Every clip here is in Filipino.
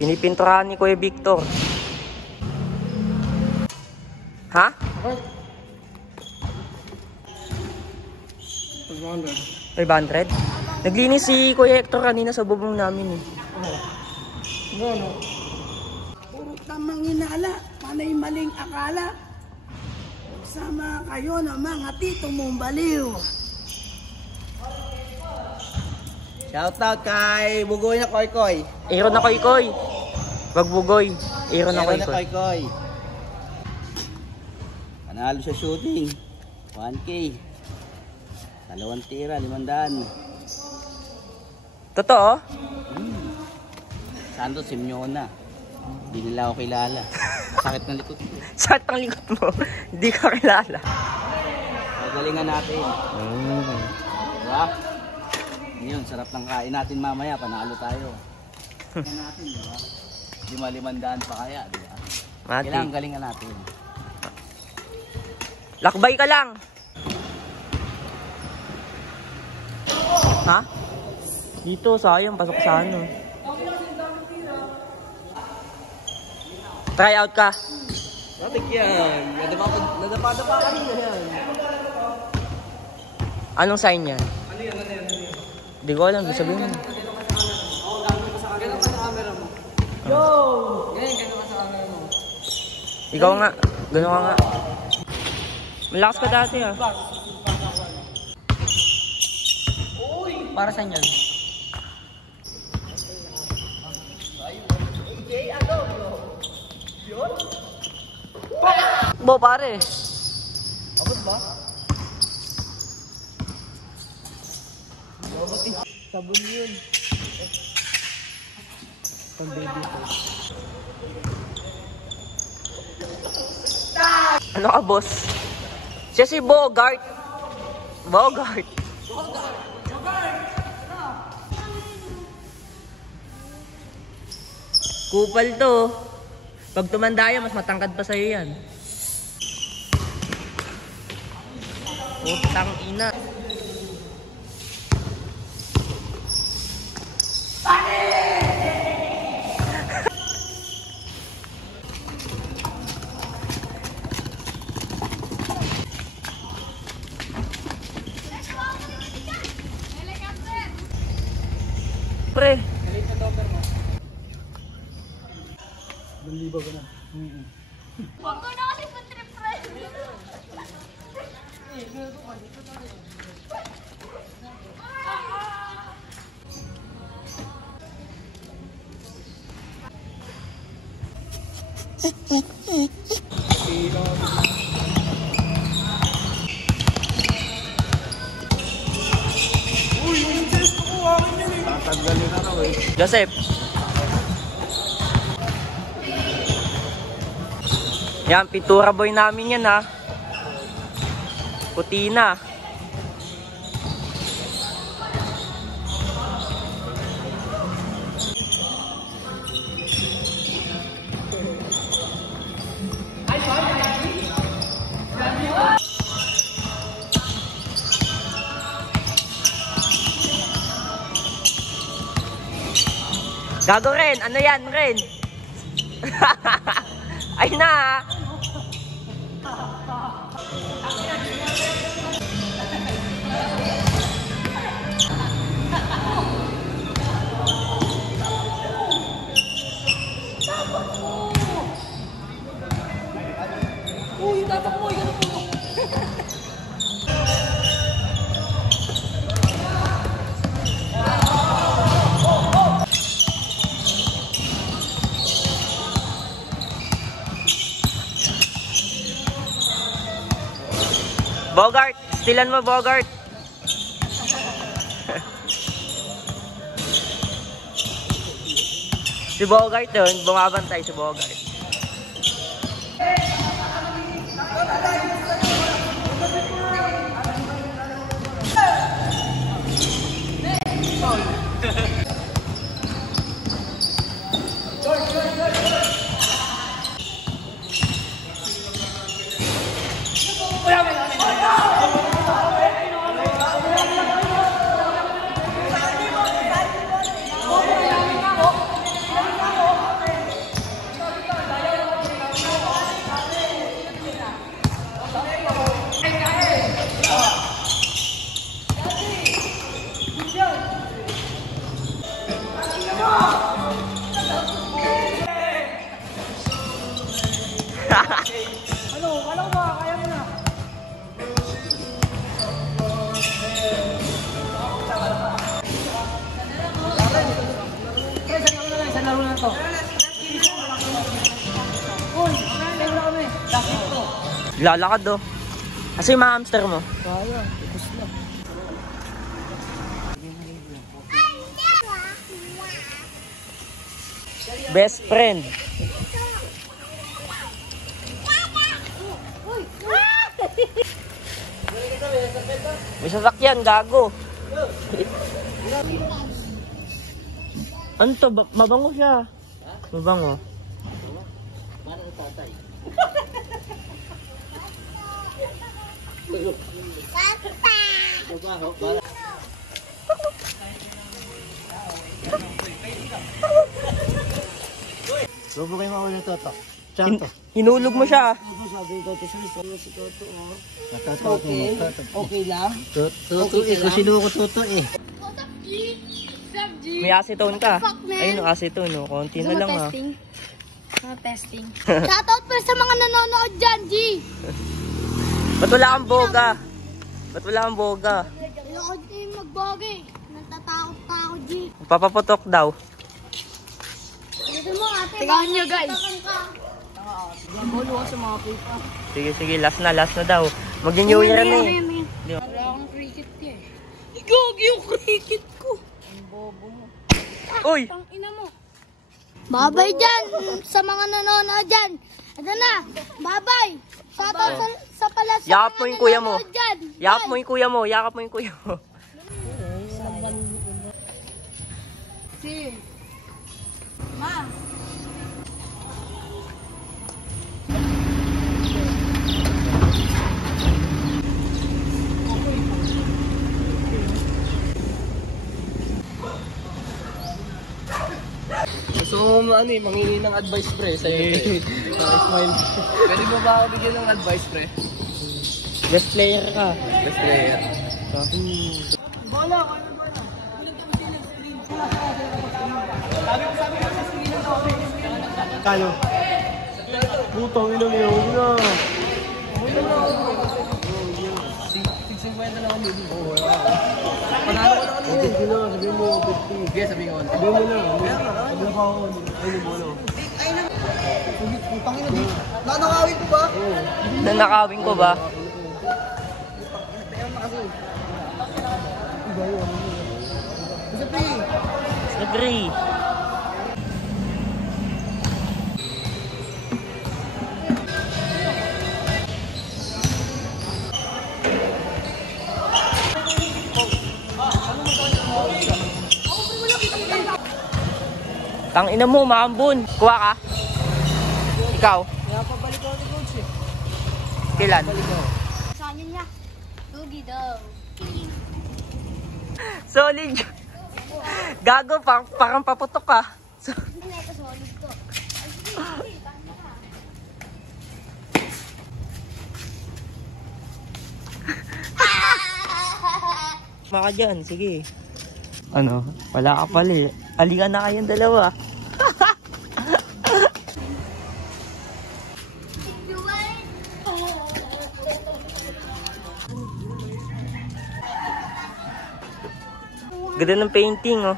Pinipinturahan ni Kuya Victor. Ha? 500? Naglinis si Kuya Hector kanina sa bubong namin eh. Puro tamang inala, panay maling akala. Sama kayo ng mga tito mong baliw. Shoutout kay Bugoy na Koy-Koy. Aaron na Koy-Koy. Wag Bugoy. Aaron na Koy-Koy. Panalo sa shooting. 1K. 2 tira, 500. Totoo? Santos, Simeona. Hindi nila ako kilala. Sakit ng likod ko. Sakit ang likod mo. Hindi ka kilala. Pagalingan natin. Diba? Yun, sarap ng kain natin mamaya. Panalo tayo. Galingan natin, diba? 500 pa kaya, diba? Kailangan galingan natin. Lakbay ka lang. Ha? Dito, sayang. Pasok sa ano. Try out ka. Matik yan. Nadapa kanina yan. Anong sign yan? Ano yan? Hindi ko alam. Sabihin mo. Gano'n ka sa camera mo. Yo! Yan, gano'n ka sa camera mo. Ikaw nga. Gano'n ka nga. Malakas ka dati ah. Para saan yan? Bo pare. Abot ba? Sabon yun. Pang baby ko. Ano ka boss? Siya si Bogart. Bogart. Kupal to. Pag tumanda yan, mas matangkad pa sa'yo yan. Putang ina. Pre. Balibaw ka na. Huwag ko na kasi pa-trip, friend. Tatanggalin na raw eh. Joseph. Yan, pintura boy namin yan ha. Puti na. Gago rin, ano yan rin? Ay na. Uy, tatak mo, ganun po. Bogart, stilan mo Bogart. Si Bogart yun, bumabantay si Bogart. Lalakad oh. Kasi yung mga hamster mo. Best friend. May sasakyan, gago. Ano to? Mabango siya. Mabango. Lobo kayo mawala ng Toto. Hinulog mo siya. Okay lang? Toto eh. Kung sino ko Toto eh. May acetone ka. Ayun, acetone no. Konti na lang ha. Testing. Shoutout pa sa mga nanonood dyan, G. Ba't wala kang boga? Ba't wala kang boga? Ayoko din magbogay. Natatakot pa ako, G. Papaputok daw. Dito mo, ate. Tigaan nyo, guys. Magulo ka sa mga pipa. Sige, last na daw. Mag-New Year na eh. Wala akong cricket eh. Gagi yung cricket ko. Ang bobo mo. Uy! Ang ina mo. Babay dyan sa mga nanonood dyan. Ito na. Babay. Shoutout sa pala sa Yakap mo yung kuya mo. nanonood dyan. Yakap mo yung kuya mo. Yakap mo yung kuya mo. Si. Ma. Gusto mo mangingi ng advice pre sa'yo. Smile. Pwede mo ba ako bigyan ng advice pre? Best player ka. Best player. Kano? Putang ina mo yun na. 650 lang ang baby. Oo, panalo ko na kanina. Sige na, sabihin mo 50. Sige, sabihin ko. Sabihin mo na. Sabihin ko ako. Ayun mo na. Putang ina, di. Nanakawin ko ba? Nanakawin ko ba? Sa 3. Tang ina mo, maambun. Kuha ka? Ikaw? Kaya pabalik ako ni Coach eh. Kailan? Saan yun niya? Lugi daw. Solid. Gago, parang paputok ka. Hindi na ito solid ko. Maka dyan, sige. Ano? Wala ka pala eh. Alikan na kayong dalawa. Ganda ng painting oh.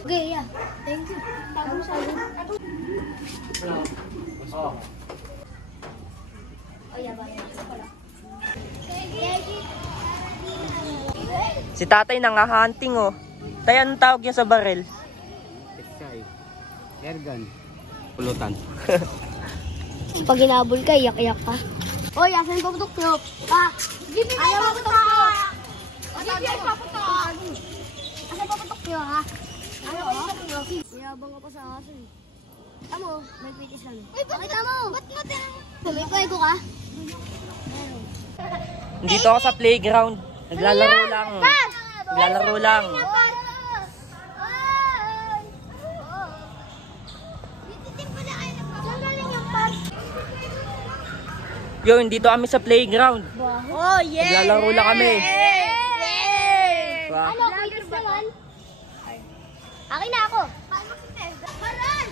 Okay, yeah. Thank you. Tapos sa Si tatay nangahunting oh. Tayo, anong tawag niya sa baril? Teksay. Airgun. Pulutan. pag inabol ka, iyak-iyak ka. Hoy, asan yung paputok nyo? Give me my paputok nyo! Give me your paputok! Asan paputok nyo, ha? Ano ko yung paputok nyo? Mayabang ka pa sa aso eh. Tama mo, may pitis lang. Uy, bakit mo? Ba't mo tinang? May kwego ka? Dito ako sa playground. Naglalaro lang. Naglalaro lang. Yun, dito kami sa playground. Oh, yeah! Naglalaro lang kami. Wow. Ano, pitis naman? Akin na ako. Maran!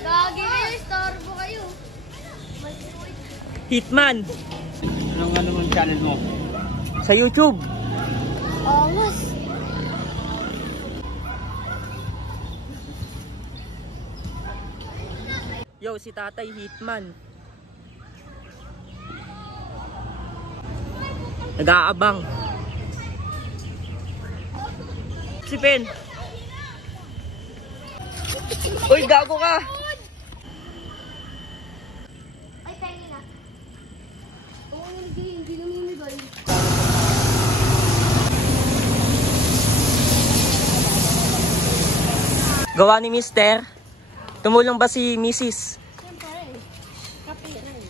Gagi kayo, istorbo kayo. Hitman. Ano mong channel mo? Sa YouTube. Angas. Yo, si Tatay Hitman. Nag-aabang. Si Pen. Uy, gago ka! Ay, pengi na. Oo, hindi lumimigay. Gawa ni Mister. Tumulong ba si Mrs.? Siyempre, kape na eh.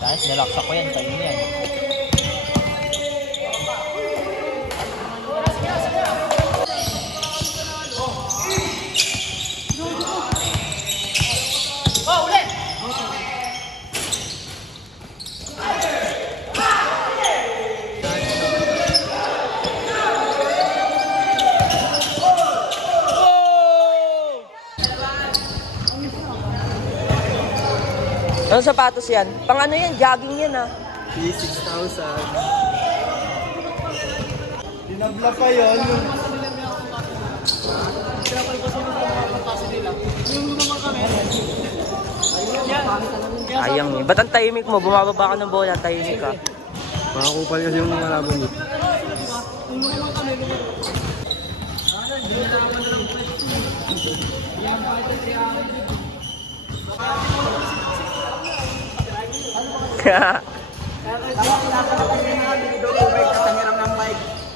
Tapos nilaksa ko yan, kayo yan. Anong sapatos yan? Pang ano yan? Jogging yan ah. 6,000. Dinabla pa yun. Ayang eh. Ba't ang tahimik mo? Bumababa ka ng bola, tahimik ka. Makakupal kasi yung mga laban mo.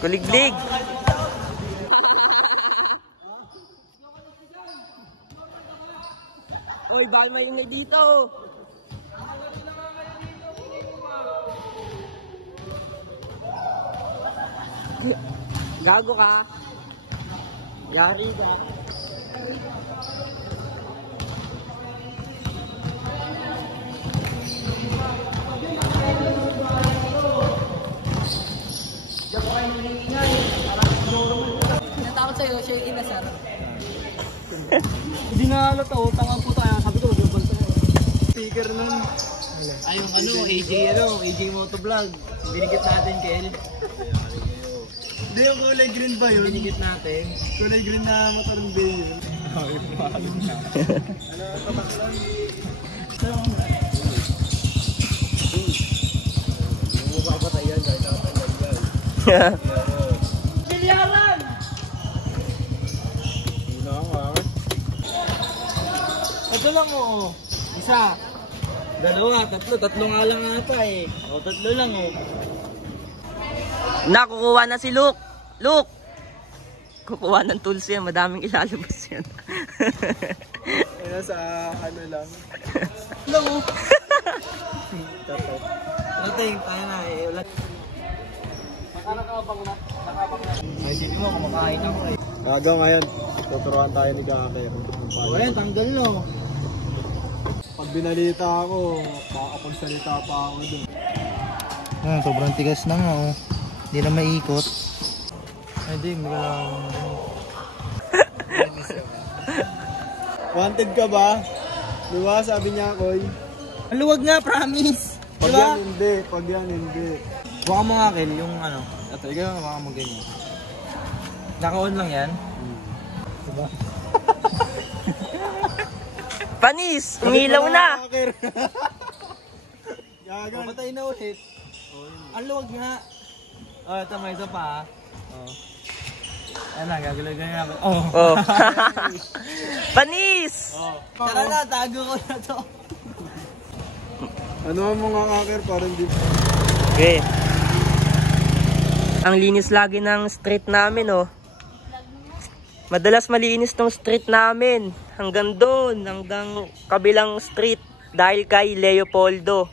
Kuliglig. Oy, bawal maingay dito. Gago ka. Yari ka. Natakot sa'yo, siya yung inasar. Hindi na halata, tangan po tayo. Sabi ko, mag-ibang tayo. Sticker nun. Ay, yung AJ Motovlog. Binigit natin, Kel. Hindi, yung kulay green ba yun? Binigit natin. Kulay green na motorong bay yun. Mapapatay yan, kahit nakatanggal yan. Milyaran! Ito lang oo. Isa. Dalawa, tatlo nga lang ata eh. O, tatlo lang eh. Nakukuha na si Luke. Luke! Kukuha ng tools yan. Madaming ilalabas yan. Kaya sa ano lang. Lang oh. Tato. Nating, tayo na eh. Nakakabang na. Ay, sige mo, kumakain ako eh. Daw ngayon, tuturuan tayo ni Kake. O yan, tanggal no. Pag binalita ako, makakapagsalita pa ako dun. Sobrang tigas na nga oh. Hindi na maikot. Ay, hindi ka lang. Wanted ka ba? Diba, sabi niya, Koy? Maluwag nga, promise. Pag yan hindi, pag yan hindi. Baka mo nga, Kel, yung ano. Ito, ikaw baka mo ganyan. Naka-on lang yan. Diba? Panis! Umilaw na! Gagal. Patay na ulit. Ang luwag nga. Oh, ito may isa pa. Oh. Ayan na, gagalagan ako. Oh. Oh. Panis! Tara na, tago ko na to. Ano ang mga kaker para hindi... Okay. Ang linis lagi ng street namin, oh. Madalas malinis tong street namin. Hanggang doon, hanggang kabilang street. Dahil kay Leopoldo.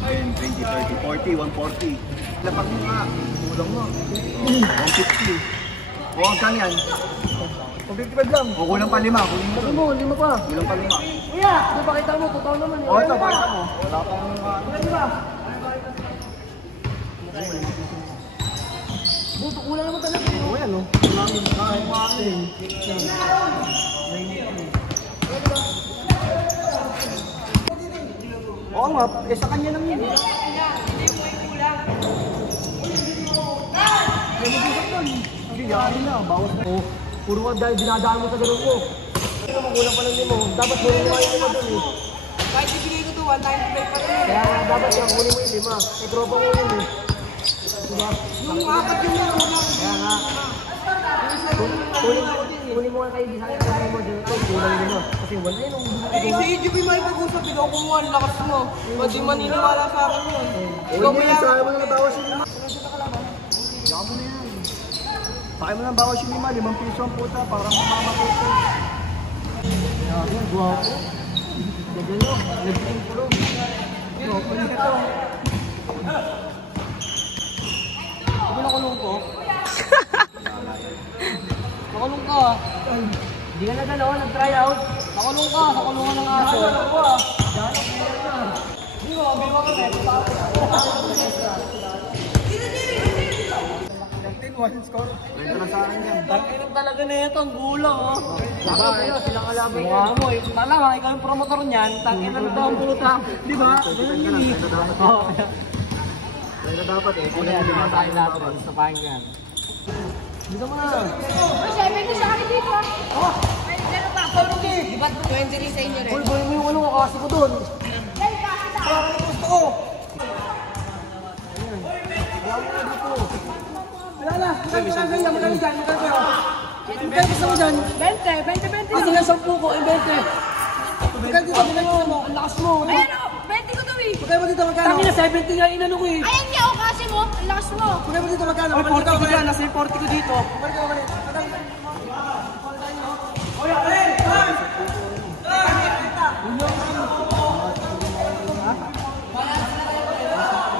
Ayun, 20, 30, 40, 140. Lapag mo nga. Kulang mo. 150. O, ang saan yan? 155 lang. O, kulang pa 5. Kulang mo, 5 pa. Kulang pa 5. Kuya, ito pakita mo, totoo naman. O, ito, pakita mo. Wala pang mga... Buto, kulang naman talaga. O, yan o. Kulang kahit maamin. Oo nga, eh sa kanya lang yun. Hindi, yari na, bawas na. Oh, puro ka dahil dinadaan mo sa ganun mo. Hindi naman kulang pa ng limo. Dapat mo rin yung lima dun eh. Kahit ibigay ko to, 1 time play pa rin. Kaya nga, dapat yung kunin mo yung 5. Eh, tropa mo yun eh. Diba? Yung 4 yung meron na. Kaya nga. Kunin mo nga kayo, di sa akin mo dun. Kulang lima. Kasi wala yun. Eh, sa EGP may pag-usap, ikaw kumuha, lakas mo. Pwede maniniwala sa akin yun. Ikaw Hindi, kaya... saka mo na bawas yung 5. Saka mo na yan. Saka mo na bawas yung 5. 5 piso ang puta. Parang mamamatay ko. Yan, guwapo. Gagano, naging pulong. Guwapo niya ito. Ito nakulong ko. Nakulong ka. Hindi ka na gano'n, nag-try out. Nakulong ka, sa kulungan ng aso. Hindi mo, hindi mo kami. 10-1 score. Ganda na sa akin yan. Tangin talaga na ito, ang gulang, oh. Saka kayo, silang kalaban Mukha mo, eh. Talaga, ikaw yung promotor niyan. Tangin na ito ang puta. Di ba? Ganun yun, eh. Oo. Kaya na dapat eh. Kaya naman tayo natin sa pakinggan. Dito mo na. Uy, 70 sa akin dito ah. Oh! Di ba 20 rin sa inyo rin? Uy, boy mo yung ano, kasi ko doon. Gusto ko. Wala na, magkano dyan, magkano dyan. Magkano gusto mo dyan? 20. Kasi nga 10 ko, 20. Magkano dito, magkano mo, ang lakas mo. Ayan o, 20 ko to eh. Magkano mo dito, magkano? Tangin na 70 nga inano ko eh. Ayan nga o, kasi mo, ang lakas mo. Magkano mo dito, magkano? Ay, 40 ko dyan, nasa 40 ko dito. Magkano?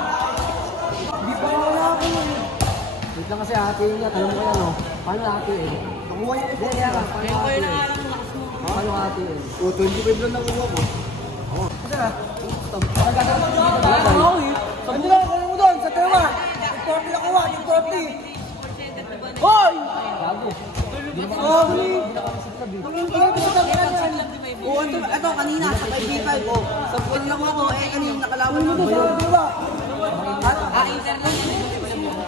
Hindi pa wala ako eh. Wait lang kasi ate niya, tanong ko yan o. Paano ate eh? Nakuha niya ito. Paano ate eh? Paano ate eh? O, 25 lang nakuha ko. Kasi na? Wala eh. Sabi nila, kunin mo doon, sa tewa. Yung 40 nakuha, yung 40. Hoy! Gago. Sorry. Oo, ito kanina sa 5v5 ko. Sa puwet lang ako, eh kanina nakalaban mo. Internet.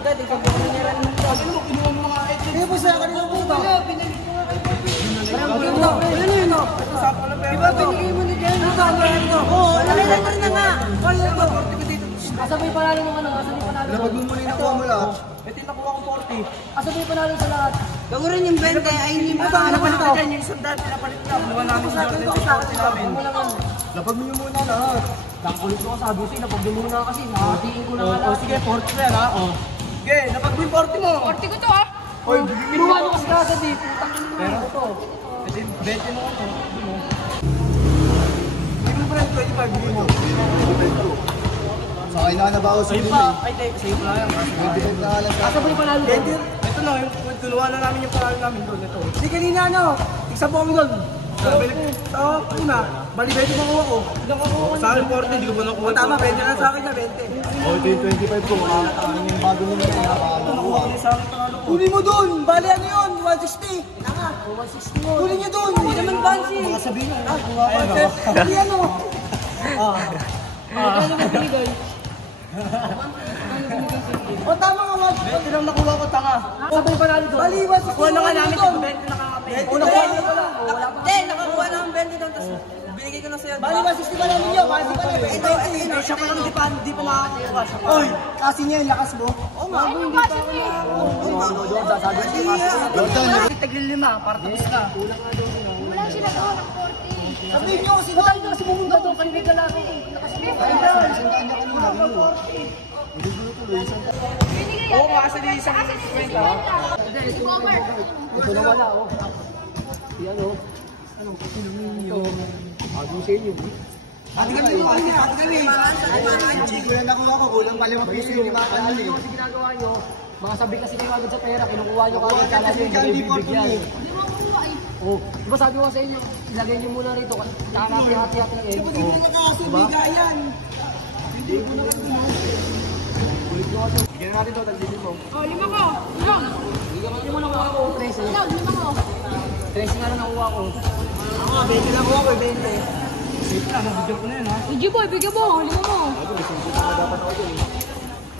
Dati, sa puwet niya lang. Ano mo, kinuha mo mga ito. Hindi po siya kanina po ito. Binigay ko nga kay Boy. Ano yun, no? Diba, binigay mo ni Jen? Oo, nalagay ko rin na nga. Asa ba yung panalo ng ano? Asa ba yung panalo? Lapag mo muna yung nakuha mo lahat. Ito yung nakuha ko 40. Asa ba yung panalo sa lahat? Bago rin yung 20, ay hindi mo Ito, napalit ko. yung isang dati napalit na. Naman namin si Jordan yung 40 namin. Lapag mo yung muna lahat. Nakulit ko sa abusin, napagdo muna kasi. Nakatiin ko na nga lahat. Sige, 40 na yan ha. Sige, napag mo yung 40 mo. 40 ko to ah. Oy, Kinuha mo kasi kagad eh. Putang ina mo ito. Ito yung 20 mo ako. Hindi mo pa rin 25 bigay mo. sa akin na nabawas Sa'yo yung pa. lima Ay, sa'yo pa lang. 25 na lang sa Asa ba yung panalo doon? 20, ito na, yung tuluan na namin yung pangalan namin doon. Ito. Hindi kanina ano? Isa po kami doon. Sa una, bali 20 makuha ko. Sa akin 40, hindi ko pa nakuha. Tama, 20 lang sa akin na 20. Oh, ito yung 25 ko. Ano yung bago nila yung nakakalawa. Kunin mo dun! Bali ano yun? 160! Tama! 160 mo! Kunin niyo dun! Hindi naman fancy! Baka sabihin nyo, hindi ano! Ano ba binigay? O tama nga, 160 lang nakuha ko, tanga! Sabay pa natin doon! Bali, 160! Kuha na nga namin, 20 nakakapin! Hindi, nakakuha namin 20 doon, tapos binigay ko na sa'yo. Bali, 160 pa namin yun, kasi pa namin. Ito, siya pa lang di pa nakakakuha. Oy, kasi niya yung lakas mo. Oo nga, hindi pa ako nakakakuha. Doon, sasabi ko kasi. Taglilima, para tapos ka. Wala sila doon, ng 40. Sabihin nyo, kasi tayo doon, kasi pumunta doon, kanina ka lang. Oo, kasi di isang 50. Ito na wala, oh. Yan, oh. Anong ito? Bago sa inyo. Pati kami, pati kami. Hindi ko yan nakuha ko, kulang pa 5 piso yung makakali. Kasi ginagawa nyo, mga sabi kasi kayo agad sa pera, kinukuha nyo kagad kala nyo, hindi bibigyan. Oh, diba sabi ko sa inyo, ilagay nyo muna rito, nakakati-hati-hati eh. Diba? Hindi ko na bigyan natin ito, tagsilin mo. Oh, 5 ko. Ilang? Hindi mo nakuha ko, 13. Ilang, 5 ko. 13 nga lang nakuha ko. Ako, 20 lang ako, 20. Safe lang, nabigyan ko na yun ha. Bigyan mo, bigyan mo. 5 mo.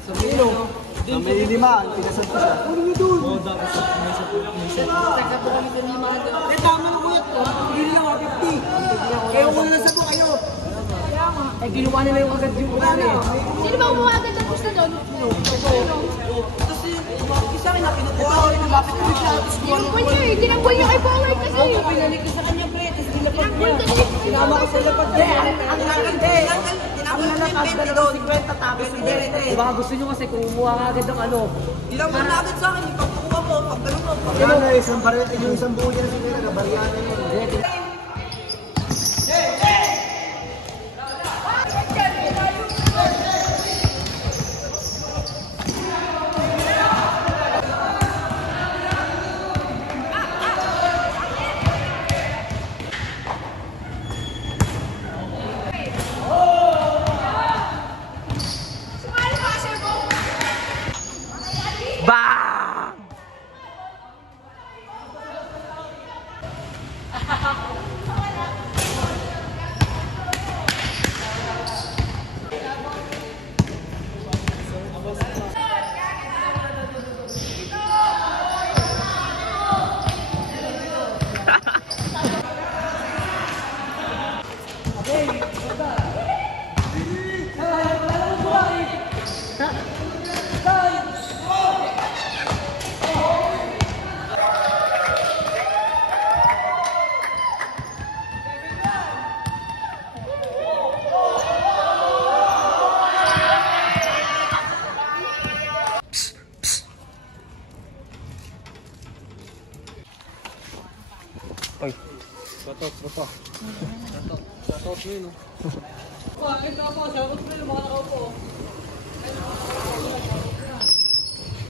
Sabihin mo. Sa may lima, pinasad ko siya. Ano nyo doon? Oo, dapat sa Teka po kami sa 5. Eh, tama na kuya to. Hindi nila 150. Kaya ko na sa po kayo. Eh, ginawa nila yung agad yung kuya eh. Sino ba umaagad sa pusta doon? Kasi, isa rin na kinukuha ko rin ng lapit ko siya. Tinangguan niya eh. Tinangguan niya kay Power kasi. Oo, pinalik ko sa kanya pre. Tapos nilapag niya. Tinangguan kasi. Sinama ko sa lapag niya. Ang nalakas na doon, 50 tapos hindi. Baka gusto nyo kasi kumuha ka agad ng ano. Ilang mo na agad sa akin, yung pagkukuha mo, pag gano'n mo. Kaya na, yung isang buo niya na sila, nabariyan na yun. Bang!